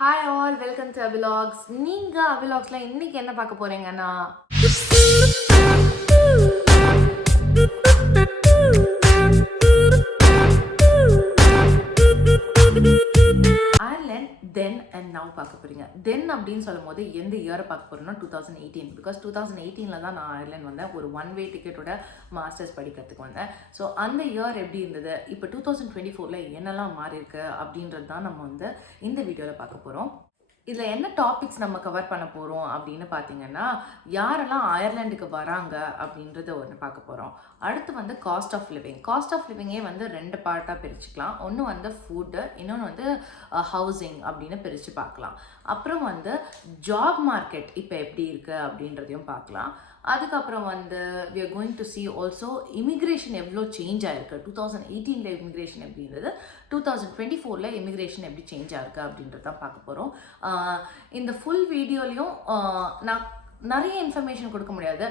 Hi all, welcome to Abilax. நீங்கள் அபிலாக்ஸில் இன்றைக்கி என்ன பார்க்க போகிறீங்கன்னா, அயர்லாண்ட் தென் அண்ட் நவ் பார்க்க போகிறீங்க. தென் அப்படின்னு சொல்லும் போது எந்த இயரை பார்க்க போகிறோம்னா 2018. பிகாஸ் 2018 தான் நான் அயர்லாண்ட் வந்தேன். ஒரு ஒன் வே டிக்கெட்டோட மாஸ்டர்ஸ் படிக்கிறதுக்கு வந்தேன். ஸோ அந்த இயர் எப்படி இருந்தது, இப்போ 2024 என்னெல்லாம் மாறி இருக்கு அப்படின்றது தான் நம்ம இந்த வீடியோவில் பார்க்க போகிறோம். இதில் என்ன டாபிக்ஸ் நம்ம கவர் பண்ண போகிறோம் அப்படின்னு பார்த்தீங்கன்னா, யாரெல்லாம் அயர்லாண்டுக்கு வராங்க அப்படின்றத ஒன்று பார்க்க போகிறோம். அடுத்து cost of living. Cost of லிவிங்கே ரெண்டு பார்ட்டாக பிரிச்சுக்கலாம். ஒன்று ஃபுட்டு, இன்னொன்று ஹவுசிங் அப்படின்னு பிரித்து பார்க்கலாம். அப்புறம் ஜாப் மார்க்கெட் இப்போ எப்படி இருக்குது அப்படின்றதையும் பார்க்கலாம். அதுக்கப்புறம் we are going to see also immigration எவ்வளோ சேஞ்ச் ஆயிருக்கு. 2018 இமிக்ரேஷன் எப்படின்றது 2024 இமிக்ரேஷன் எப்படி சேஞ்ச் ஆயிருக்கு அப்படின்றது தான் பார்க்க போகிறோம். இந்த ஃபுல் வீடியோலையும் நான் நிறைய இன்ஃபர்மேஷன் கொடுக்க முடியாது.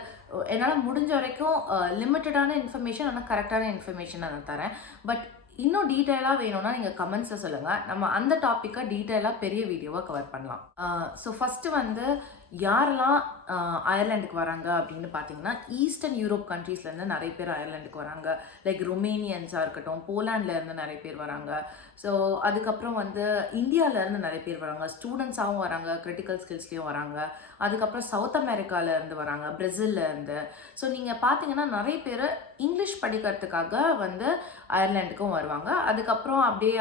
என்னால் முடிஞ்ச வரைக்கும் லிமிட்டடான இன்ஃபர்மேஷன், ஆனால் கரெக்டான இன்ஃபர்மேஷன் நான் தரேன். பட் இன்னும் டீட்டெயிலாக வேணும்னா நீங்கள் கமெண்ட்ஸில் சொல்லுங்கள். நம்ம அந்த டாப்பிக்கை டீட்டெயிலாக பெரிய வீடியோவாக கவர் பண்ணலாம். ஸோ ஃபஸ்ட்டு யாரெல்லாம் அயர்லாண்டுக்கு வராங்க அப்படின்னு பார்த்தீங்கன்னா, ஈஸ்டர்ன் யூரோப் கண்ட்ரீஸ்லேருந்து நிறைய பேர் அயர்லாண்டுக்கு வராங்க. லைக் ரொமேனியன்ஸாக இருக்கட்டும், போலாண்ட்லேருந்து நிறைய பேர் வராங்க. ஸோ அதுக்கப்புறம் இந்தியாவிலேருந்து நிறைய பேர் வராங்க. ஸ்டூடெண்ட்ஸாகவும் வராங்க, கிரிட்டிக்கல் ஸ்கில்ஸ்லேயும் வராங்க. அதுக்கப்புறம் சவுத் அமெரிக்காவிலேருந்து வராங்க, பிரேசில்லேருந்து. ஸோ நீங்கள் பார்த்தீங்கன்னா நிறைய பேர் இங்கிலீஷ் படிக்கிறதுக்காக அயர்லாண்டுக்கும் வருவாங்க. அதுக்கப்புறம் அப்படியே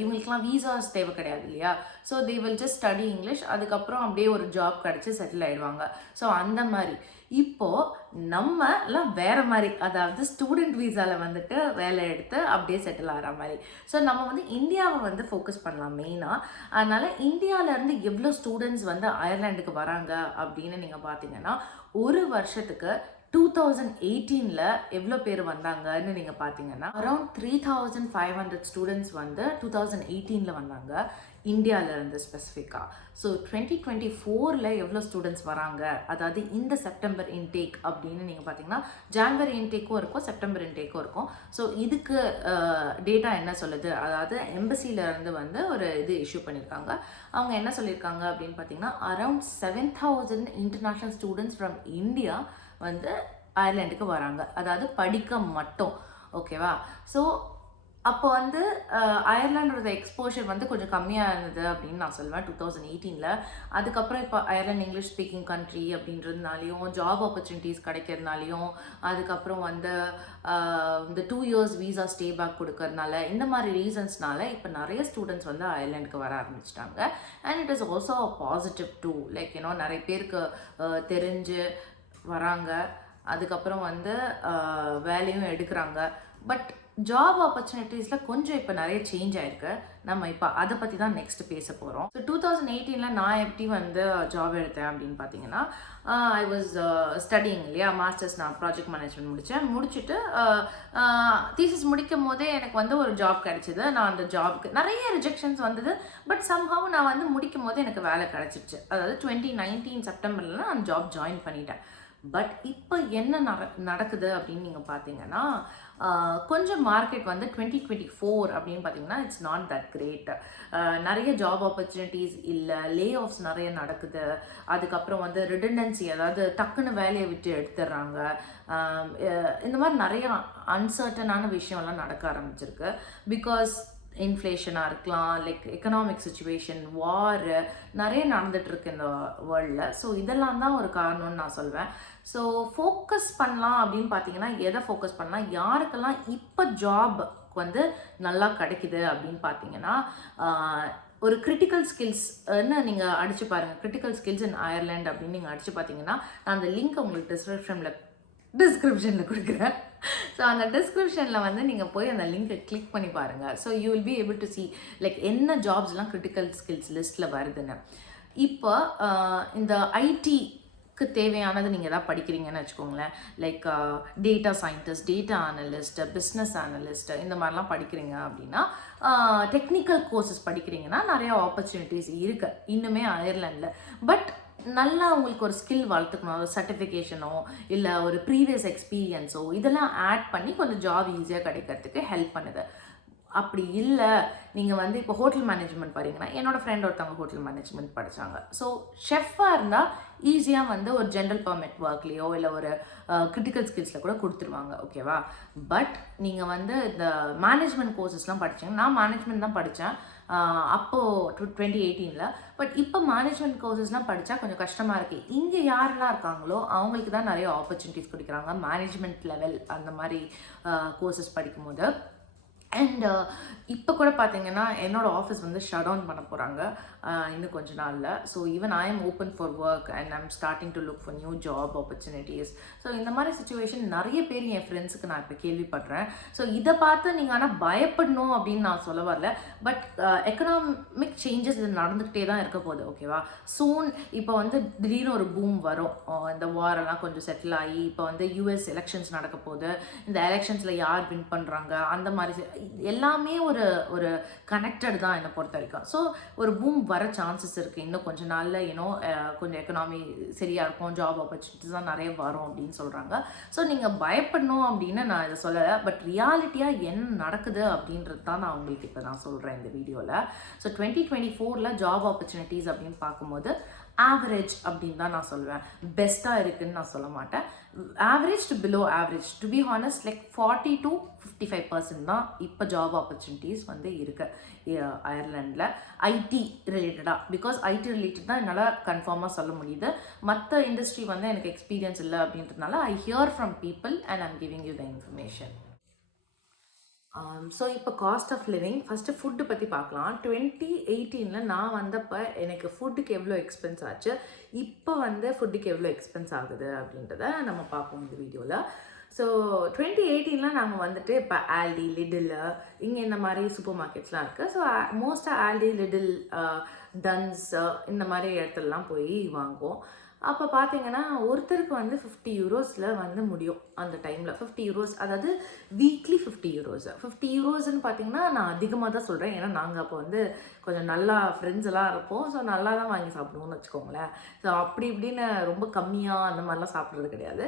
இவங்களுக்குலாம் வீசாஸ் தேவை கிடையாது இல்லையா. So they will just study English. அதுக்கப்புறம் அப்படியே ஒரு ஜாப் கிடச்சி செட்டில் ஆகிடுவாங்க. ஸோ அந்த மாதிரி இப்போது நம்மலாம் வேறு மாதிரி, அதாவது ஸ்டூடெண்ட் வீசாவில் வேலை எடுத்து அப்படியே செட்டில் ஆகிற மாதிரி. ஸோ நம்ம இந்தியாவை ஃபோக்கஸ் பண்ணலாம் மெயினாக. அதனால் இந்தியாவிலேருந்து எவ்வளோ ஸ்டூடெண்ட்ஸ் அயர்லாண்டுக்கு வராங்க அப்படின்னு நீங்கள் பார்த்தீங்கன்னா, ஒரு வருஷத்துக்கு 2018 எவ்வளோ பேர் வந்தாங்கன்னு நீங்கள் பார்த்தீங்கன்னா, அரௌண்ட் 3500 ஸ்டூடெண்ட்ஸ் 2018 வந்தாங்க இந்தியாவிலேருந்து ஸ்பெசிஃபிக்காக. ஸோ 2024 எவ்வளோ ஸ்டூடெண்ட்ஸ் வராங்க, அதாவது இந்த செப்டம்பர் இன்டேக் அப்படின்னு நீங்கள் பார்த்தீங்கன்னா, ஜான்வரி இன்டேக்கும் இருக்கும், செப்டம்பர் இன்டேக்கும் இருக்கும். ஸோ இதுக்கு டேட்டா என்ன சொல்லுது, அதாவது எம்பசியிலேருந்து ஒரு இது இஷ்யூ பண்ணியிருக்காங்க. அவங்க என்ன சொல்லியிருக்காங்க அப்படின்னு பார்த்தீங்கன்னா, around 7000 international students from India அயர்லாண்டுக்கு வராங்க, அதாவது படிக்க மட்டும். ஓகேவா. ஸோ அப்போ அயர்லாண்டோட எக்ஸ்போஷர் கொஞ்சம் கம்மியாக இருந்தது அப்படின்னு நான் சொல்லுவேன் 2018. அதுக்கப்புறம் இப்போ அயர்லாண்ட் இங்கிலீஷ் ஸ்பீக்கிங் கண்ட்ரி அப்படின்றதுனாலையும், ஜாப் ஆப்பர்ச்சுனிட்டிஸ் கிடைக்கிறதுனாலையும், அதுக்கப்புறம் இந்த 2 years வீசா ஸ்டே பேக் கொடுக்கறதுனால, இந்த மாதிரி ரீசன்ஸ்னால இப்போ நிறைய ஸ்டூடெண்ட்ஸ் அயர்லாண்டுக்கு வர ஆரம்பிச்சிட்டாங்க. And it is also positive too. Like நிறைய பேருக்கு தெரிஞ்சு வராங்க. அதுக்கப்புறம் வேலையும் எடுக்கிறாங்க. பட் ஜாப் ஆப்பர்ச்சுனிட்டிஸில் கொஞ்சம் இப்போ நிறைய சேஞ்ச் ஆகிருக்கு. நம்ம இப்போ அதை பற்றி தான் நெக்ஸ்ட் பேச போகிறோம். ஸோ 2018 நான் எப்படி ஜாப் எடுத்தேன் அப்படின்னு பார்த்தீங்கன்னா, ஐ வாஸ் ஸ்டடிங் இல்லையா, மாஸ்டர்ஸ். நான் ப்ராஜெக்ட் மேனேஜ்மெண்ட் முடிச்சுட்டு தீசிஸ் முடிக்கும் போதே எனக்கு ஒரு ஜாப் கிடைச்சிது. நான் அந்த ஜாப்க்கு நிறைய ரிஜெக்ஷன்ஸ் வந்தது. பட் சம்ஹவ் நான் முடிக்கும் போது எனக்கு வேலை கிடச்சிருச்சு. அதாவது 2019 செப்டம்பரில் நான் ஜாப் ஜாயின் பண்ணிட்டேன். பட் இப்போ என்ன நடக்குது அப்படின்னு நீங்கள் பார்த்தீங்கன்னா, கொஞ்சம் மார்க்கெட் 2024 அப்படின்னு பார்த்தீங்கன்னா, இட்ஸ் நாட் தட் கிரேட். நிறைய ஜாப் ஆப்பர்ச்சுனிட்டிஸ் இல்லை, லே ஆஃப்ஸ் நிறைய நடக்குது. அதுக்கப்புறம் ரிடண்டன்சி, அதாவது டக்குன்னு வேலையை விட்டு எடுத்துடுறாங்க. இந்த மாதிரி நிறைய அன்சர்டனான விஷயம்லாம் நடக்க ஆரம்பிச்சிருக்கு. பிகாஸ் இன்ஃப்ளேஷனாக இருக்கலாம், லைக் எக்கனாமிக் சுச்சுவேஷன், வார் நிறைய நடந்துகிட்ருக்கு இந்த வேர்ல்டில். ஸோ இதெல்லாம் தான் ஒரு காரணம்னு நான் சொல்வேன். ஸோ ஃபோக்கஸ் பண்ணலாம் அப்படின்னு பார்த்தீங்கன்னா, எதை ஃபோக்கஸ் பண்ணலாம், யாருக்கெல்லாம் இப்போ ஜாப் நல்லா கிடைக்குது அப்படின்னு பார்த்தீங்கன்னா, ஒரு கிரிட்டிக்கல் ஸ்கில்ஸ்ன்னு நீங்கள் அடித்து பாருங்கள். கிரிட்டிக்கல் ஸ்கில்ஸ் இன் அயர்லாண்ட் அப்படின்னு நீங்கள் அடித்து பார்த்தீங்கன்னா, நான் அந்த லிங்க் உங்களுக்கு டிஸ்கிரிப்ஷனில் கொடுக்குறேன். ஸோ அந்த டிஸ்கிரிப்ஷனில் நீங்கள் போய் அந்த லிங்கை கிளிக் பண்ணி பாருங்கள். So you will be able to see like என்ன ஜாப்ஸ்லாம் கிரிட்டிக்கல் ஸ்கில்ஸ் லிஸ்ட்டில் வருதுன்னு. இப்போ இந்த ஐடிக்கு தேவையானது நீங்கள் எதாவது படிக்கிறீங்கன்னு வச்சுக்கோங்களேன். Like data scientist, data analyst, business analyst, இந்த மாதிரிலாம் படிக்கிறீங்க அப்படின்னா, டெக்னிக்கல் கோர்சஸ் படிக்கிறீங்கன்னா நிறைய ஆப்பர்ச்சுனிட்டிஸ் இருக்குது இன்னுமே அயர்லாண்டில். பட் நல்லா உங்களுக்கு ஒரு ஸ்கில் வளர்த்துக்கணும், ஒரு சர்டிஃபிகேஷனோ இல்லை ஒரு ப்ரீவியஸ் எக்ஸ்பீரியன்ஸோ இதெல்லாம் ஆட் பண்ணி கொஞ்சம் ஜாப் ஈஸியாக கிடைக்கிறதுக்கு ஹெல்ப் பண்ணுது. அப்படி இல்லை, நீங்கள் வந்து இப்போ ஹோட்டல் மேனேஜ்மெண்ட் வரீங்கன்னா, என்னோடய ஃப்ரெண்ட் ஒருத்தவங்க ஹோட்டல் மேனேஜ்மெண்ட் படித்தாங்க. ஸோ ஷெஃப்பாக இருந்தால் ஈஸியாக வந்து ஒரு ஜென்ரல் பர்மிட் ஒர்க்லேயோ இல்லை ஒரு கிரிட்டிக்கல் ஸ்கில்ஸில் கூட கொடுத்துருவாங்க, ஓகேவா? பட் நீங்கள் வந்து இந்த மேனேஜ்மெண்ட் கோர்சஸ்லாம் படித்தீங்க. நான் மேனேஜ்மெண்ட் தான் படித்தேன் அப்போது 2018. பட் இப்போ மேனேஜ்மெண்ட் கோர்சஸ்லாம் படித்தா கொஞ்சம் கஷ்டமாக இருக்குது. இங்கே யாரெல்லாம் இருக்காங்களோ அவங்களுக்கு தான் நிறைய ஆப்பர்ச்சுனிட்டிஸ் கொடுக்குறாங்க மேனேஜ்மெண்ட் லெவல் அந்த மாதிரி கோர்சஸ் படிக்கும்போது. அண்ட் இப்போ கூட பார்த்தீங்கன்னா என்னோடய ஆஃபீஸ் வந்து ஷட் டவுன் பண்ண போகிறாங்க இன்னும் கொஞ்ச நாளில். So even I am open for work and I'm starting to look for new job opportunities. So இந்த மாதிரி சுச்சுவேஷன் நிறைய பேர் என் ஃப்ரெண்ட்ஸுக்கு நான் இப்போ கேள்விப்படுறேன். ஸோ இதை பார்த்து நீங்கள் ஆனால் பயப்படணும் அப்படின்னு நான் சொல்ல வரல. பட் எக்கனாமிக் சேஞ்சஸ் இது நடந்துக்கிட்டே தான் இருக்க போகுது, ஓகேவா? சூன் இப்போ வந்து திடீர்னு ஒரு பூம் வரும். இந்த வாரெல்லாம் கொஞ்சம் செட்டில் ஆகி இப்போ வந்து யூஎஸ் எலெக்ஷன்ஸ் நடக்க போகுது. இந்த எலெக்ஷன்ஸில் யார் வின் பண்ணுறாங்க அந்த மாதிரி எல்லாமே ஒரு ஒரு கனெக்டட் தான் என்னை பொறுத்த வரைக்கும். ஸோ ஒரு பூம் வர சான்சஸ் இருக்குது இன்னும் கொஞ்ச நாளில். கொஞ்சம் எக்கனாமி சரியாக இருக்கும், ஜாப் ஆப்பர்ச்சுனிட்டிஸ் தான் நிறைய வரும் அப்படின்னு சொல்கிறாங்க. ஸோ நீங்கள் பயப்படணும் அப்படின்னு நான் இதை சொல்லலை. பட் ரியாலிட்டியாக என்ன நடக்குது அப்படின்றது தான் நான் உங்களுக்கு இப்போ நான் சொல்கிறேன் இந்த வீடியோவில். ஸோ 2024 ஜாப் ஆப்பர்ச்சுனிட்டிஸ் அப்படின்னு பார்க்கும்போது ஆவரேஜ் அப்படின்னு தான் நான் சொல்லுவேன். பெஸ்ட்டாக இருக்குதுன்னு நான் சொல்ல மாட்டேன். Average to below average, to be honest, like 40 to 55% தான் இப்போ ஜாப் ஆப்பர்ச்சுனிட்டிஸ் வந்து இருக்குது அயர்லாண்டில் ஐடி ரிலேட்டடாக. பிகாஸ் ஐடி ரிலேட்டட் தான் என்னால் கன்ஃபார்மாக சொல்ல முடியுது. மற்ற இண்டஸ்ட்ரி வந்து எனக்கு எக்ஸ்பீரியன்ஸ் இல்லை அப்படின்றதுனால I hear from people and I'm giving you the information. So இப்போ cost of living first food பற்றி பார்க்கலாம். 2018 நான் வந்தப்போ எனக்கு ஃபுட்டுக்கு எவ்வளோ எக்ஸ்பென்ஸ் ஆச்சு, இப்போ வந்து ஃபுட்டுக்கு எவ்வளோ எக்ஸ்பென்ஸ் ஆகுது அப்படின்றத நம்ம பார்ப்போம் இந்த வீடியோவில். ஸோ 2018 நாங்கள் வந்துட்டு இப்போ ஆல்டி, லிடில், இங்கே இந்த மாதிரி சூப்பர் மார்க்கெட்ஸ்லாம் இருக்குது. ஸோ மோஸ்ட்டாக ஆல்டி, லிடில், டன்ஸ் இந்த மாதிரி இடத்துலலாம் போய் வாங்குவோம். அப்போ பார்த்தீங்கன்னா ஒருத்தருக்கு வந்து 50 யூரோஸில் வந்து முடியும் அந்த டைமில். 50 யூரோஸ், அதாவது வீக்லி 50 யூரோஸ். 50 யூரோஸ்ன்னு பார்த்தீங்கன்னா நான் அதிகமாக தான் சொல்கிறேன். ஏன்னா நாங்கள் அப்போ வந்து கொஞ்சம் நல்லா ஃப்ரெண்ட்ஸ் எல்லாம் இருப்போம். ஸோ நல்லா தான் வாங்கி சாப்பிடுவோம்னு வச்சுக்கோங்களேன். ஸோ அப்படி இப்படின்னு ரொம்ப கம்மியாக அந்த மாதிரிலாம் சாப்பிட்றது கிடையாது.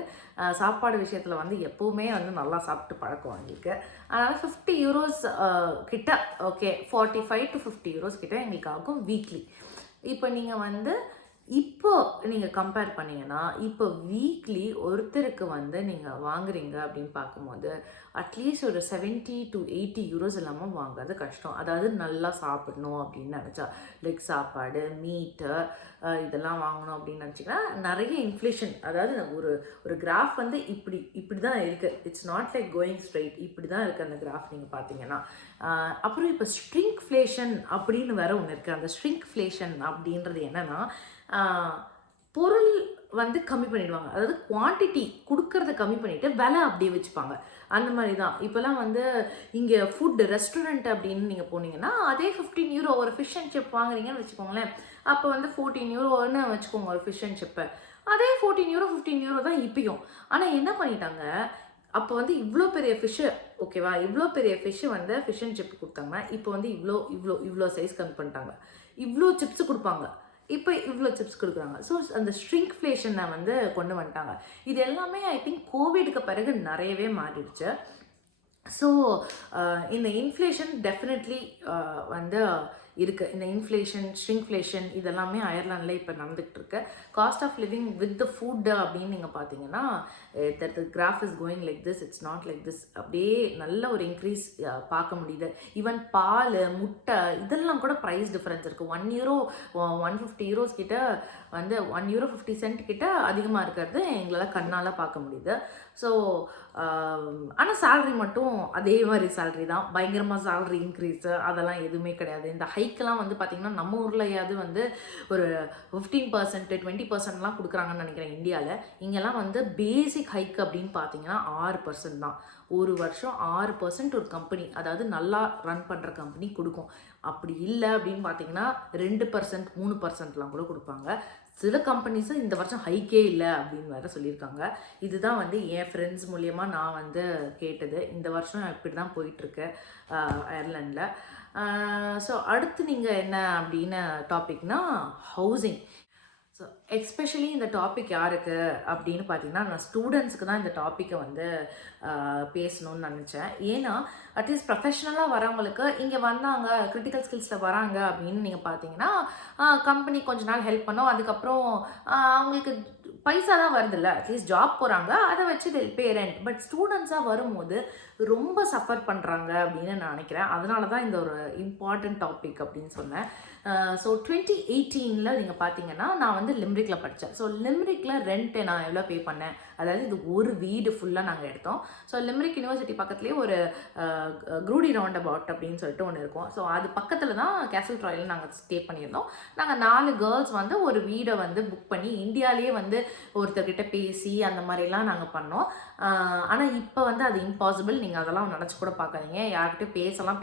சாப்பாடு விஷயத்தில் வந்து எப்போவுமே வந்து நல்லா சாப்பிட்டு பழக்கம் எங்களுக்கு. அதனால் 50 யூரோஸ் கிட்ட, ஓகே 45 to 50 யூரோஸ் கிட்ட எங்களுக்கு ஆகும் வீக்லி. இப்போ நீங்கள் வந்து இப்போ நீங்கள் கம்பேர் பண்ணிங்கன்னா இப்போ வீக்லி ஒருத்தருக்கு வந்து நீங்கள் வாங்குறீங்க அப்படின்னு பார்க்கும்போது அட்லீஸ்ட் ஒரு 70 to 80 யூரோஸ் இல்லாமல் வாங்காது கஷ்டம். அதாவது நல்லா சாப்பிடணும் அப்படின்னு நினச்சா, லைக் சாப்பாடு, மீட்டு இதெல்லாம் வாங்கணும் அப்படின்னு நினச்சிங்கன்னா நிறைய இன்ஃப்ளேஷன். அதாவது ஒரு கிராஃப் வந்து இப்படி தான் இருக்குது. It's not like going straight, இப்படி தான் இருக்குது அந்த கிராஃப் நீங்கள் பார்த்தீங்கன்னா. அப்புறம் இப்போ ஸ்ட்ரிங்க்ஃப்ளேஷன் அப்படின்னு வேற ஒன்று இருக்குது. அந்த ஸ்ட்ரிங்க்ஃப்ளேஷன் அப்படின்றது என்னென்னா, பொருள் வந்து கம்மி பண்ணிடுவாங்க. அதாவது குவான்டிட்டி கொடுக்கறத கம்மி பண்ணிவிட்டு விலை அப்படியே வச்சுப்பாங்க. அந்த மாதிரி தான் இப்போலாம் வந்து இங்கே ஃபுட்டு ரெஸ்டாரண்ட் அப்படின்னு நீங்கள் போனீங்கன்னா அதே 15 யூரோ ஒரு ஃபிஷ் அண்ட் சிப் வாங்குறீங்கன்னு வச்சுக்கோங்களேன். அப்போ வந்து 14 யூரோன்னு வச்சுக்கோங்க ஒரு ஃபிஷ் அண்ட் சிப்பை. அதே 14 யூரோ 15 யூரோ தான் இப்பயும். ஆனால் என்ன பண்ணிட்டாங்க, அப்போ வந்து இவ்வளோ பெரிய ஃபிஷ்ஷு, ஓகேவா, இவ்வளோ பெரிய ஃபிஷ்ஷு வந்து ஃபிஷ் அண்ட் சிப் கொடுத்தாங்க. இப்போ வந்து இவ்வளோ சைஸ் கம்மி பண்ணிட்டாங்க. இவ்வளோ சிப்ஸ் கொடுப்பாங்க, இப்போ இவ்வளோ சிப்ஸ் கொடுக்குறாங்க. ஸோ அந்த ஸ்ட்ரிங்க்ஃப்ளேஷனை வந்து கொண்டு வந்துட்டாங்க. இது எல்லாமே ஐ திங்க் கோவிடுக்கு பிறகு நிறையவே மாறிடுச்சு. ஸோ இந்த இன்ஃப்ளேஷன் டெஃபினெட்லி வந்து இருக்குது. இந்த இன்ஃப்ளேஷன், ஸ்ட்ரிங்க்ஃப்ளேஷன் இதெல்லாமே அயர்லாண்டில் இப்போ நடந்துகிட்டு இருக்கு. Cost of living with the food அப்படின்னு நீங்கள் பார்த்தீங்கன்னா that graph is going like this, it's not like this. அப்படியே நல்ல ஒரு இன்க்ரீஸ் பார்க்க முடியுது. ஈவன் பால், முட்டை இதெல்லாம் கூட ப்ரைஸ் டிஃப்ரென்ஸ் இருக்குது. 1 யூரோ 150 யூரோஸ் கிட்ட வந்து 1 யூரோ 50 சென்ட் கிட்ட அதிகமாக இருக்கிறது எங்களால் கண்ணால் பார்க்க முடியுது. ஸோ ஆனால் சேல்ரி மட்டும் அதே மாதிரி சேல்ரி தான். பயங்கரமாக சேல்ரி இன்க்ரீஸு அதெல்லாம் எதுவுமே கிடையாது. இந்த ஹைக்கெலாம் வந்து பார்த்திங்கன்னா நம்ம ஊர்லையாவது வந்து ஒரு 15%, 20%லாம் கொடுக்குறாங்கன்னு நினைக்கிறேன் இந்தியாவில். இங்கெல்லாம் வந்து பேசிக் ஹைக் அப்படின்னு பார்த்தீங்கன்னா 6% தான். ஒரு வருஷம் 6% ஒரு கம்பெனி, அதாவது நல்லா ரன் பண்ணுற கம்பெனி கொடுக்கும். அப்படி இல்லை அப்படின்னு பார்த்தீங்கன்னா 2%, 3%லாம் கூட கொடுப்பாங்க. சில கம்பெனிஸு இந்த வருஷம் ஹைக்கே இல்லை அப்படின்னு வேறு சொல்லியிருக்காங்க. இதுதான் வந்து என் ஃப்ரெண்ட்ஸ் மூலியமாக நான் வந்து கேட்டது. இந்த வருஷம் இப்படி தான் போயிட்டுருக்கு அயர்லாண்டில். ஸோ அடுத்து நீங்கள் என்ன அப்படின்னு டாபிக்னா ஹவுசிங். ஸோ எஸ்பெஷலி இந்த டாபிக் யாருக்கு அப்படின்னு பார்த்தீங்கன்னா, நான் ஸ்டூடெண்ட்ஸ்க்கு தான் இந்த டாப்பிக்கை வந்து பேசணும்னு நினச்சேன். ஏன்னா அட்லீஸ்ட் ப்ரொஃபஷ்னலாக வரவங்களுக்கு இங்கே வந்தாங்க, கிரிட்டிக்கல் ஸ்கில்ஸில் வராங்க அப்படின்னு நீங்கள் பார்த்தீங்கன்னா, கம்பெனி கொஞ்ச நாள் ஹெல்ப் பண்ணோம். அதுக்கப்புறம் அவங்களுக்கு பைசா தான் வருதுல்ல, அட்லீஸ்ட் ஜாப் போகிறாங்க, அதை வச்சு பே ரெண்ட். பட் ஸ்டூடெண்ட்ஸாக வரும்போது ரொம்ப சஃபர் பண்ணுறாங்க அப்படின்னு நான் நினைக்கிறேன். அதனால தான் இந்த ஒரு இம்பார்ட்டன்ட் டாபிக் அப்படின்னு சொன்னேன். ஸோ 2018 நீங்கள் பார்த்தீங்கன்னா, நான் வந்து லிம்ரிக்கில் படித்தேன். ஸோ லிம்ரிக்கில் ரெண்ட்டு நான் எவ்வளோ பே பண்ணேன், அதாவது இது ஒரு வீடு ஃபுல்லாக நாங்கள் எடுத்தோம். ஸோ லிம்ரிக் யூனிவர்சிட்டி பக்கத்துலேயே ஒரு க்ரூடி ரவுண்ட் அபவுட் அப்படின்னு சொல்லிட்டு ஒன்று இருக்கும். ஸோ அது பக்கத்தில் தான் கேசல் ட்ராயில் நாங்கள் ஸ்டே பண்ணியிருந்தோம். நாங்கள் 4 கேர்ள்ஸ் வந்து ஒரு வீடை வந்து புக் பண்ணி இந்தியாவிலேயே வந்து ஒருத்தர்கிட்ட பேசி அந்த மாதிரிலாம் நாங்கள் பண்ணோம். ஆனால் இப்போ வந்து அது இம்பாசிபிள். நீங்கள் அதெல்லாம் நினச்சி கூட பார்க்காதீங்க. யார்கிட்ட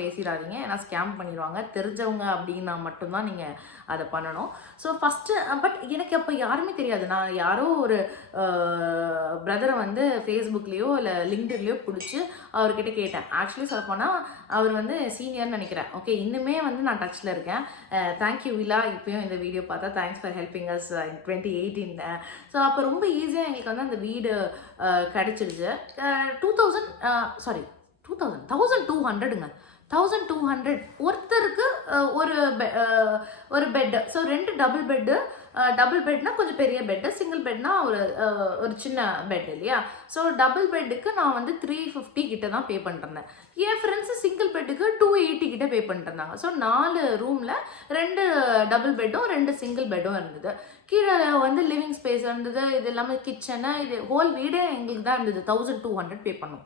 பேசிடாதீங்க. ஏன்னா ஸ்கேம் பண்ணிடுவாங்க. தெரிஞ்சவங்க அப்படின்னா மட்டும்தான் நீங்கள் அதை பண்ணணும். ஸோ ஃபஸ்ட்டு பட் எனக்கு அப்போ யாருமே தெரியாது. நான் யாரோ ஒரு பிரதரை வந்து ஃபேஸ்புக்லேயோ இல்லை லிங்க்டின்லேயோ பிடிச்சி அவர்கிட்ட கேட்டேன். ஆக்சுவலி சொல்லப்போனால் அவர் வந்து சீனியர்னு நினைக்கிறேன். ஓகே, இன்னுமே வந்து நான் டச்சில் இருக்கேன். தேங்க்யூ விலா, இப்போயும் இந்த வீடியோ பார்த்தா thanks for helping as in 2018. So அப்போ ரொம்ப ஈஸியாக எங்களுக்கு வந்து அந்த வீடு கிடச்சிடுச்சு. 1200ங்க. 1200 ஒருத்தருக்கு ஒரு bed. So 2 double bed. Double பெட்னா கொஞ்சம் பெரிய பெட்டு, சிங்கிள் பெட்னா ஒரு சின்ன பெட் இல்லையா. ஸோ டபுள் பெட்டுக்கு நான் வந்து 350 கிட்ட தான் பே பண்ணிருந்தேன். என் ஃப்ரெண்ட்ஸு சிங்கிள் பெட்டுக்கு 280 கிட்ட பே பண்ணிருந்தாங்க. ஸோ 4 ரூமில் 2 டபுள் பெட்டும் 2 சிங்கிள் பெட்டும் இருந்தது. கீழே வந்து லிவிங் ஸ்பேஸ் இருந்தது. இது இல்லாமல் கிச்சனு, இது ஹோல் வீடே எங்களுக்கு தான் இருந்தது. 1200 பே பண்ணோம்.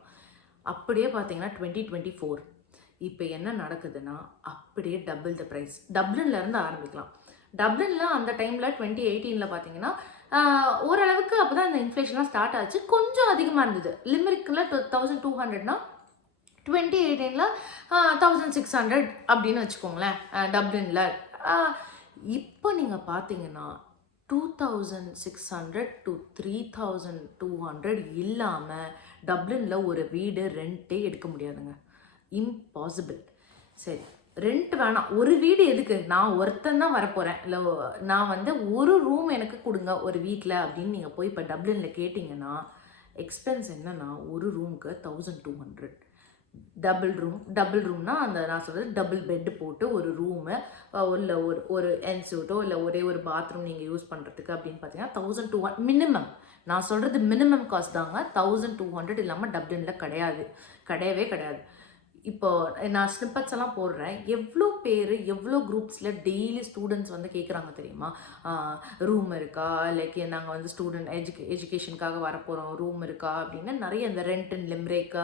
அப்படியே பார்த்தீங்கன்னா 2024 இப்போ என்ன நடக்குதுன்னா, அப்படியே டபுள் த ப்ரைஸ். டப்ளின்லேருந்து ஆரம்பிக்கலாம். டப்ளினில் அந்த டைமில் 2018 பார்த்தீங்கன்னா ஓரளவுக்கு அப்போ தான் இந்த இன்ஃப்ளேஷன்லாம் ஸ்டார்ட் ஆச்சு. கொஞ்சம் அதிகமாக இருந்தது. லிமரிக்கில் 1200னா 2018 1600 அப்படின்னு வச்சுக்கோங்களேன் டப்ளினில். இப்போ நீங்கள் பார்த்தீங்கன்னா 2600 to 3200 இல்லாமல் டப்ளினில் ஒரு வீடு ரெண்ட்டே எடுக்க முடியாதுங்க. இம்பாசிபிள். சரி, ரெண்ட் வேணாம், ஒரு வீடு எதுக்கு, நான் ஒருத்தன் தான் வரப்போகிறேன், இல்லை நான் வந்து ஒரு ரூம் எனக்கு கொடுங்க ஒரு வீட்டில் அப்படின்னு நீங்கள் போய் இப்போ டப்ளினில் கேட்டிங்கன்னா எக்ஸ்பென்ஸ் என்னன்னா ஒரு ரூமுக்கு 1200. டபுள் ரூம்னா அந்த நான் சொல்கிறது டபுள் பெட்டு போட்டு ஒரு ரூமு இல்லை ஒரு என்சூட்டோ இல்லை ஒரே ஒரு பாத்ரூம் நீங்கள் யூஸ் பண்ணுறதுக்கு அப்படின்னு பார்த்தீங்கன்னா 1200 மினிமம். நான் சொல்கிறது மினிமம் காஸ்ட் தாங்க. 1200 இல்லாமல் டப்ளினில் கிடையவே கிடையாது. இப்போ நான் ஸ்னிப்பட்ஸ் எல்லாம் போடுறேன். எவ்வளோ பேர் எவ்வளோ குரூப்ஸில் டெய்லி ஸ்டூடெண்ட்ஸ் வந்து கேட்குறாங்க தெரியுமா, ரூம் இருக்கா, லைக் நாங்கள் வந்து ஸ்டூடெண்ட் எஜுகேஷனுக்காக வரப்போகிறோம், ரூம் இருக்கா அப்படின்னு நிறைய இந்த rent in Limerick,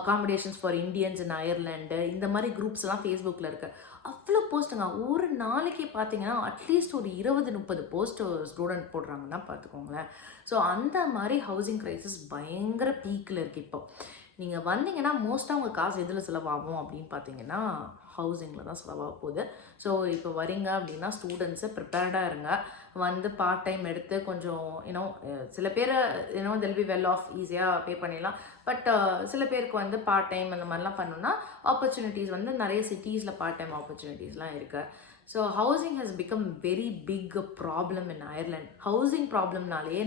accommodations for Indians in Ireland, இந்த மாதிரி குரூப்ஸ்லாம் ஃபேஸ்புக்கில் இருக்குது. அவ்வளோ போஸ்ட்டுங்க. ஒரு நாளைக்கு பார்த்தீங்கன்னா அட்லீஸ்ட் ஒரு 20-30 போஸ்ட் ஸ்டூடெண்ட் போடுறாங்கன்னா பார்த்துக்கோங்களேன். ஸோ அந்த மாதிரி ஹவுசிங் க்ரைசிஸ் பயங்கர பீக்கில் இருக்குது. இப்போ நீங்கள் வந்தீங்கன்னா மோஸ்ட்டாக உங்கள் காசு எதில் செலவாகும் அப்படின்னு பார்த்தீங்கன்னா ஹவுசிங்கில் தான் செலவாக போகுது. ஸோ இப்போ வரீங்க அப்படின்னா ஸ்டூடெண்ட்ஸை ப்ரிப்பேர்டாக இருங்க. வந்து பார்ட் டைம் எடுத்து கொஞ்சம் சில பேர் தெல் பி வெல் ஆஃப், ஈஸியாக பே பண்ணிடலாம். பட் சில பேருக்கு வந்து பார்ட் டைம் அந்த மாதிரிலாம் பண்ணணும்னா ஆப்பர்ச்சுனிட்டிஸ் வந்து நிறைய சிட்டிஸில் பார்ட் டைம் ஆப்பர்ச்சுனிட்டிஸ்லாம் இருக்குது. So housing has become very big problem in Ireland. Housing ப்ராப்ளம்னாலேயே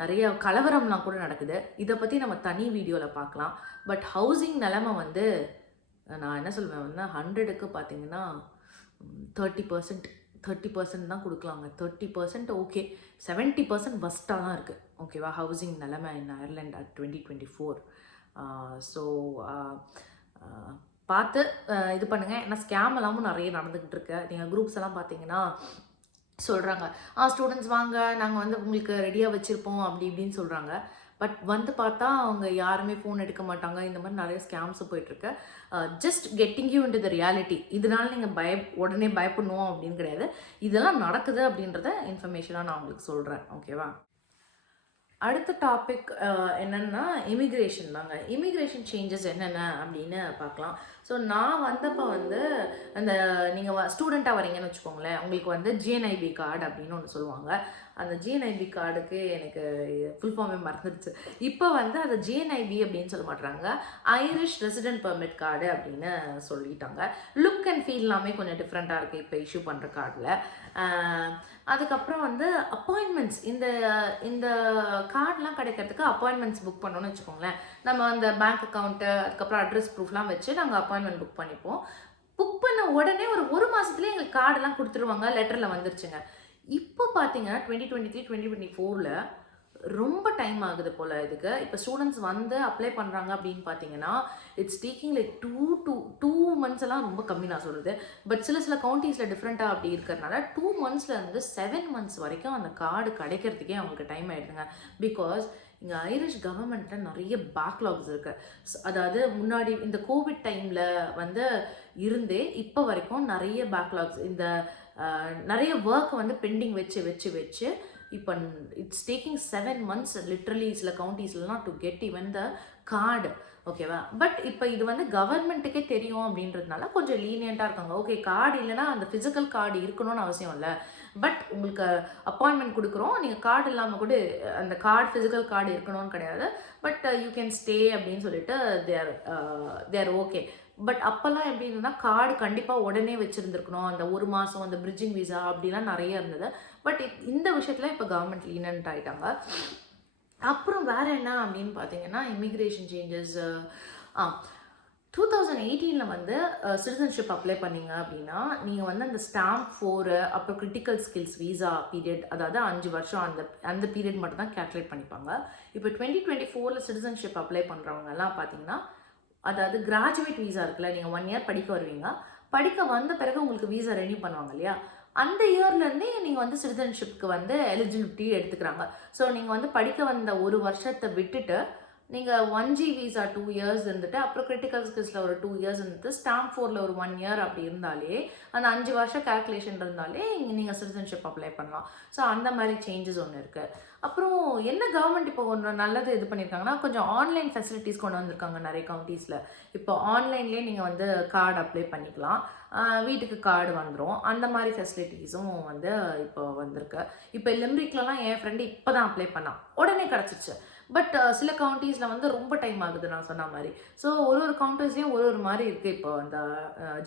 நிறைய கலவரம்லாம் கூட நடக்குது. இதை பற்றி நம்ம தனி வீடியோவில் பார்க்கலாம். பட் ஹவுசிங் நிலைமை வந்து நான் என்ன சொல்வேன் வந்து 100க்கு பார்த்தீங்கன்னா 30% தான் கொடுக்கலாங்க. 30% ஓகே, 70% வஸ்ட்டாக தான் இருக்குது. ஓகேவா, ஹவுசிங் நிலைமை இன் அயர்லாண்ட் அட் 2024. ஸோ பார்த்து இது பண்ணுங்கள். ஏன்னா ஸ்கேம் எல்லாமும் நிறைய நடந்துக்கிட்டு இருக்கு. நீங்கள் குரூப்ஸ் எல்லாம் பார்த்தீங்கன்னா சொல்கிறாங்க, ஸ்டூடெண்ட்ஸ் வாங்க, நாங்கள் வந்து உங்களுக்கு ரெடியாக வச்சுருப்போம் அப்படி இப்படின்னு சொல்கிறாங்க. பட் வந்து பார்த்தா அவங்க யாருமே ஃபோன் எடுக்க மாட்டாங்க. இந்த மாதிரி நிறைய ஸ்கேம்ஸும் போயிட்டுருக்கு. Just getting you into the reality. இதனால நீங்கள் உடனே பயப்படணும் அப்படின்னு கிடையாது. இதெல்லாம் நடக்குது அப்படின்றத இன்ஃபர்மேஷனாக நான் உங்களுக்கு சொல்கிறேன். ஓகேவா, அடுத்த டாபிக் என்னென்னா இமிக்ரேஷன் தாங்க. இமிக்ரேஷன் சேஞ்சஸ் என்னென்ன அப்படின்னு பார்க்கலாம். ஸோ நான் வந்தப்போ வந்து அந்த நீங்கள் ஸ்டூடெண்ட்டாக வரீங்கன்னு வச்சுக்கோங்களேன், உங்களுக்கு வந்து ஜிஎன்ஐபி கார்டு அப்படின்னு ஒன்று சொல்லுவாங்க. அந்த ஜிஎன்ஐபி கார்டுக்கு எனக்கு ஃபுல் ஃபார்மே மறந்துடுச்சு. இப்போ வந்து அது ஜிஎன்ஐபி அப்படின்னு சொல்ல மாட்டாங்க, ஐரிஷ் ரெசிடென்ட் பெர்மிட் கார்டு அப்படின்னு சொல்லிட்டாங்க. லுக் அண்ட் ஃபீல் எல்லாமே கொஞ்சம் டிஃப்ரெண்ட்டாக இருக்குது இப்போ இஷ்யூ பண்ணுற கார்டில். அதுக்கப்புறம் வந்து அப்பாயின்மெண்ட்ஸ், இந்த இந்த கார்டெலாம் கிடைக்கிறதுக்கு அப்பாயின்மெண்ட்ஸ் புக் பண்ணோன்னு வச்சுக்கோங்களேன். நம்ம அந்த பேங்க் அக்கௌண்ட்டு, அதுக்கப்புறம் அட்ரஸ் ப்ரூஃப்லாம் வச்சு நாங்கள் அப்பாயின்மெண்ட் புக் பண்ணிப்போம். புக் பண்ண உடனே ஒரு மாதத்துலேயே எங்களுக்கு கார்டெல்லாம் கொடுத்துருவாங்க, லெட்டரில் வந்துருச்சுங்க. இப்போ பார்த்தீங்கன்னா 2023 2024ல் ரொம்ப டைம் ஆகுது போல் இதுக்கு. இப்போ ஸ்டூடெண்ட்ஸ் வந்து அப்ளை பண்ணுறாங்க அப்படின்னு பார்த்தீங்கன்னா இட்ஸ் டேக்கிங் லைக் 2 months எல்லாம் ரொம்ப கம்மி நான் சொல்கிறது. பட் சில கவுண்டிஸில் டிஃப்ரெண்ட்டாக அப்படி இருக்கிறதுனால 2 monthsலேருந்து 7 months வரைக்கும் அந்த கார்டு கிடைக்கிறதுக்கே அவங்களுக்கு டைம் ஆகிடுதுங்க. பிகாஸ் இங்கே ஐரிஷ் கவர்மெண்ட்டில் நிறைய பேக்லாக்ஸ் இருக்குது. அதாவது முன்னாடி இந்த கோவிட் டைமில் வந்து இருந்தே இப்போ வரைக்கும் நிறைய பேக்லாக்ஸ், இந்த நிறைய ஒர்க் வந்து பெண்டிங் வச்சு இப்போ இட்ஸ் டேக்கிங் 7 months லிட்ரலி சில கவுண்டிஸ்லாம் to get even the card. ஓகேவா? பட் இப்போ இது வந்து கவர்மெண்ட்டுக்கே தெரியும் அப்படின்றதுனால கொஞ்சம் லீனியண்ட்டாக இருக்காங்க. ஓகே, கார்டு இல்லைனா அந்த ஃபிசிக்கல் கார்டு இருக்கணும்னு அவசியம் இல்லை, பட் உங்களுக்கு அப்பாயின்மெண்ட் கொடுக்குறோம், நீங்கள் கார்டு இல்லாமல் கூட அந்த கார்டு ஃபிசிக்கல் கார்டு இருக்கணும்னு கிடையாது, பட் யூ கேன் ஸ்டே அப்படின்னு சொல்லிட்டு தேர் ஓகே. பட் அப்போல்லாம் எப்படி இருந்ததுன்னா கார்டு கண்டிப்பாக உடனே வச்சுருந்துருக்கணும், அந்த 1 மாதம் அந்த பிரிட்ஜிங் விசா அப்படிலாம் நிறைய இருந்தது. பட் இந்த விஷயத்தில் இப்போ கவர்மெண்ட் லீனன்ட் ஆகிட்டாங்க. அப்புறம் வேறு என்ன அப்படின்னு பார்த்தீங்கன்னா இமிக்ரேஷன் சேஞ்சஸ். 2018 வந்து சிட்டிசன்ஷிப் அப்ளை பண்ணிங்க அப்படின்னா நீங்கள் வந்து அந்த ஸ்டாம்ப் 4 அப்புறம் கிரிட்டிக்கல் ஸ்கில்ஸ் வீசா பீரியட், அதாவது 5 வருஷம் அந்த பீரியட் மட்டும் தான் கேல்குலேட் பண்ணிப்பாங்க. இப்போ 2024ல் சிட்டிசன்ஷிப் அப்ளை பண்ணுறவங்கலாம் பார்த்தீங்கன்னா, அதாவது கிராஜுவேட் வீசா இருக்குல்ல, நீங்கள் 1 year படிக்க வருவீங்க, படிக்க வந்த பிறகு உங்களுக்கு வீசா ரெனியூ பண்ணுவாங்க இல்லையா, அந்த இயர்லேருந்தே நீங்கள் வந்து சிட்டிசன்ஷிப்க்கு வந்து எலிஜிபிலிட்டி எடுத்துக்கிறாங்க. ஸோ நீங்கள் வந்து படிக்க வந்த 1 வருஷத்தை விட்டுட்டு நீங்கள் 1G வீசா 2 years இருந்துட்டு, அப்புறம் கிரிட்டிக்கல் ஸ்கில்ஸில் ஒரு 2 years இருந்துட்டு, ஸ்டாம்ப் 4ல் ஒரு 1 year அப்படி இருந்தாலே, அந்த 5 வருஷம் கேல்குலேஷன் இருந்தாலே நீங்கள் சிட்டிசன்ஷிப் அப்ளை பண்ணலாம். ஸோ அந்த மாதிரி சேஞ்சஸ் ஒன்று இருக்குது. அப்புறம் என்ன கவர்மெண்ட் இப்போ ஒன்று நல்லது இது பண்ணியிருக்காங்கன்னா, கொஞ்சம் ஆன்லைன் ஃபெசிலிட்டிஸ் கொண்டு வந்திருக்காங்க நிறைய கவுண்டிஸில். இப்போ ஆன்லைன்லேயே நீங்கள் வந்து கார்டு அப்ளை பண்ணிக்கலாம், வீட்டுக்கு கார்டு வந்துடும். அந்த மாதிரி ஃபெசிலிட்டிஸும் வந்து இப்போ வந்திருக்கு. இப்போ லிம்ரிக்லலாம் என் ஃப்ரெண்டு இப்போ தான் அப்ளை பண்ணான், உடனே கிடச்சிச்சு. பட் சில கவுண்டிஸில் வந்து ரொம்ப டைம் ஆகுது நான் சொன்ன மாதிரி. ஸோ ஒரு கவுண்டர்ஸ்லேயும் ஒரு மாதிரி இருக்குது. இப்போ அந்த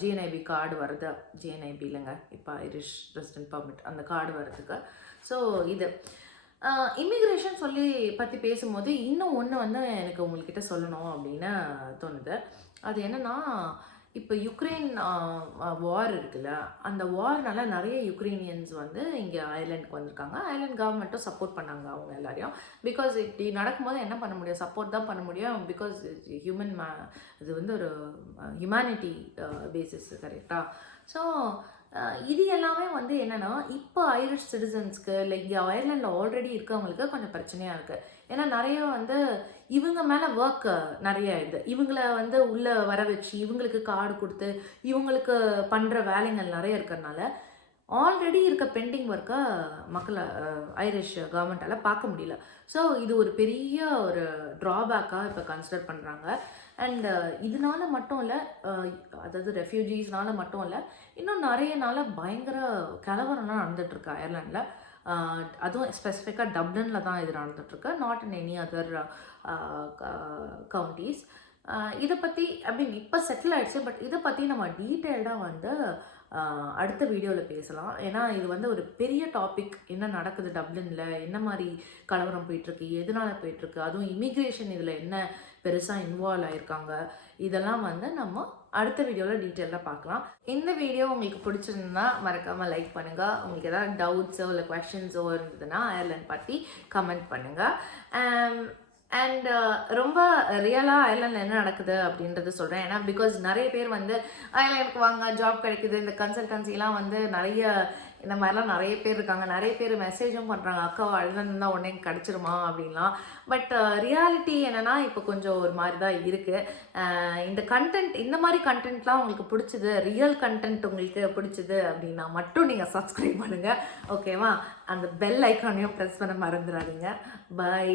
ஜிஎன்ஐபி கார்டு வருது, ஜிஎன்ஐபி இல்லைங்க, இப்போ ஐரிஷ் ரெசிடென்ட் பர்மிட் அந்த கார்டு வர்றதுக்கு. ஸோ இது இமிக்ரேஷன் பற்றி பேசும்போது இன்னும் ஒன்று வந்து எனக்கு உங்கள்கிட்ட சொல்லணும் அப்படின்னு தோணுது. அது என்னென்னா, இப்போ யுக்ரைன் வார் இருக்குல்ல, அந்த வார்னால நிறைய யுக்ரைனியன்ஸ் வந்து இங்கே அயர்லாண்டுக்கு வந்திருக்காங்க. அயர்லாண்ட் கவர்மெண்ட்டும் சப்போர்ட் பண்ணாங்க அவங்க எல்லாரையும். பிகாஸ் இப்படி நடக்கும்போது என்ன பண்ண முடியும், சப்போர்ட் தான் பண்ண முடியும். பிகாஸ் இது வந்து ஒரு ஹியூமனிட்டி பேசிஸ், கரெக்டாக? ஸோ இது எல்லாமே வந்து என்னென்னா, இப்போ ஐரிஷ் சிட்டிசன்ஸ்க்கு இல்லை இங்கே அயர்லாண்டில் ஆல்ரெடி இருக்கவங்களுக்கு கொஞ்சம் பிரச்சனையாக இருக்குது. ஏன்னா நிறைய வந்து இவங்க மேலே ஒர்க் நிறைய ஆயிடுது. இவங்கள வந்து உள்ளே வர வச்சு இவங்களுக்கு கார்டு கொடுத்து இவங்களுக்கு பண்ணுற வேலைகள் நிறைய இருக்கிறதுனால ஆல்ரெடி இருக்க பெண்டிங் ஒர்க்கை ஐரிஷ் கவர்மெண்ட்டால் பார்க்க முடியல. ஸோ இது ஒரு பெரிய ஒரு ட்ராபேக்காக இப்போ கன்சிடர் பண்ணுறாங்க. அண்ட் இதனால மட்டும் இல்லை, அதாவது ரெஃப்யூஜிஸ்னால மட்டும் இல்லை, இன்னும் நிறைய நாள் பயங்கர கலவரம்லாம் நடந்துகிட்ருக்கு அயர்லாண்டில். அதுவும் ஸ்பெசிஃபிக்காக டப்ளினில் தான் இது நடந்துகிட்ருக்கு, not in any other counties. இதை பற்றி இப்போ செட்டில் ஆகிடுச்சு. பட் இதை பற்றி நம்ம டீட்டெயில்டாக வந்து அடுத்த வீடியோவில் பேசலாம். ஏன்னா இது வந்து ஒரு பெரிய டாபிக். என்ன நடக்குது டப்ளினில், என்ன மாதிரி கலவரம் போயிட்டுருக்கு, எதனால் போயிட்டுருக்கு, அதுவும் இமிக்ரேஷன் இதில் என்ன பெருசாக இன்வால்வ் ஆகியிருக்காங்க, இதெல்லாம் வந்து நம்ம அடுத்த வீடியோவில் டீட்டெயிலாக பார்க்கலாம். இந்த வீடியோ உங்களுக்கு பிடிச்சிருந்தா மறக்காமல் லைக் பண்ணுங்கள். உங்களுக்கு ஏதாவது டவுட்ஸோ இல்லை குவெஷன்ஸோ இருந்ததுன்னா அயர்லாண்ட் பற்றி கமெண்ட் பண்ணுங்கள். அண்ட் ரொம்ப ரியலாக அயர்லாண்டில் என்ன நடக்குது அப்படின்றத சொல்கிறேன். ஏன்னா பிகாஸ் நிறைய பேர் வந்து அயர்லாண்டுக்கு வாங்க, ஜாப் கிடைக்குது, இந்த கன்சல்டன்சிலாம் வந்து நிறைய இந்த மாதிரிலாம் நிறைய பேர் இருக்காங்க. நிறைய பேர் மெசேஜும் பண்ணுறாங்க, அக்கா அயர்லாந்து தான் உடனே கிடச்சிருமா அப்படின்லாம். பட் ரியாலிட்டி என்னென்னா இப்போ கொஞ்சம் ஒரு மாதிரி தான் இருக்குது. இந்த கண்டென்ட், இந்த மாதிரி கண்டென்ட்லாம் உங்களுக்கு பிடிச்சிது, ரியல் கண்டென்ட் உங்களுக்கு பிடிச்சிது அப்படின்னா மட்டும் நீங்கள் சப்ஸ்கிரைப் பண்ணுங்கள், ஓகேவா? அந்த பெல் ஐக்கானையும் ப்ரெஸ் பண்ண மறந்துடாதீங்க. பை.